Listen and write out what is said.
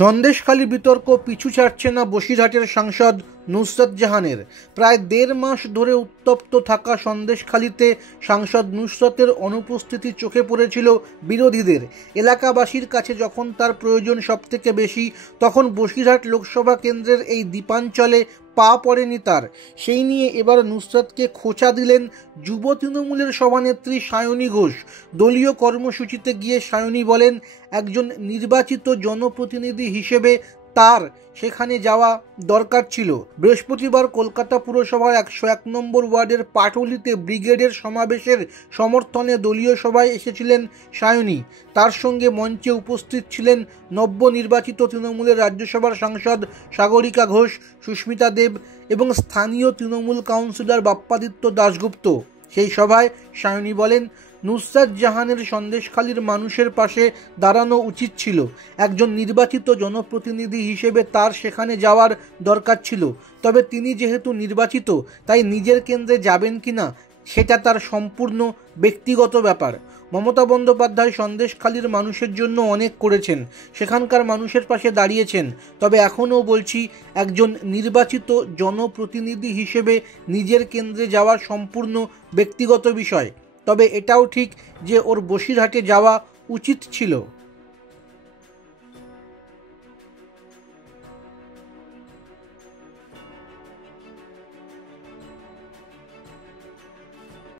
সন্দেশখালী বিতর্ক পিছু ছাড়ছে না বসিরহাটের সাংসদ নুসরত জাহানের। প্রায় ১.৫ মাস ধরে উত্তপ্ত থাকা সন্দেশখালীতে সাংসদ নুসরতের অনুপস্থিতি চোখে পড়েছিল বিরোধীদের। এলাকাবাসীর কাছে যখন তার প্রয়োজন সবথেকে বেশি, তখন বসিরহাট লোকসভা কেন্দ্রের এই দ্বীপাঞ্চলে পা পড়েনি তার। সেই নিয়ে এবার নুসরতকে খোঁচা দিলেন যুব তৃণমূলের সভানেত্রী সায়নী ঘোষ। দলীয় কর্মসূচিতে গিয়ে সায়নী বলেন, একজন নির্বাচিত জনপ্রতিনিধি হিসেবে তার সেখানে যাওয়া দরকার ছিল। বৃহস্পতিবার কলকাতা পুরসভার ১০১ নম্বর ওয়ার্ডের পাটুলিতে ব্রিগেডের সমাবেশের সমর্থনে দলীয় সভায় এসেছিলেন সায়নী। তার সঙ্গে মঞ্চে উপস্থিত ছিলেন নবনির্বাচিত তৃণমূলের রাজ্যসভার সাংসদ সাগরিকা ঘোষ, সুস্মিতা দেব এবং স্থানীয় তৃণমূল কাউন্সিলর বাপ্পাদিত্য দাশগুপ্ত। সেই সভায় সায়নী বলেন, নুসরত জাহানের সন্দেশখালীর মানুষের পাশে দাঁড়ানো উচিত ছিল। একজন নির্বাচিত জনপ্রতিনিধি হিসেবে তার সেখানে যাওয়ার দরকার ছিল। তবে তিনি যেহেতু নির্বাচিত, তাই নিজের কেন্দ্রে যাবেন কিনা সেটা তার সম্পূর্ণ ব্যক্তিগত ব্যাপার। মমতা বন্দ্যোপাধ্যায় সন্দেশখালীর মানুষের জন্য অনেক করেছেন, সেখানকার মানুষের পাশে দাঁড়িয়েছেন। তবে এখনও বলছি, একজন নির্বাচিত জনপ্রতিনিধি হিসেবে নিজের কেন্দ্রে যাওয়া সম্পূর্ণ ব্যক্তিগত বিষয়। তবে এটাও ঠিক যে ওর বসিরহাটে যাওয়া উচিত ছিল।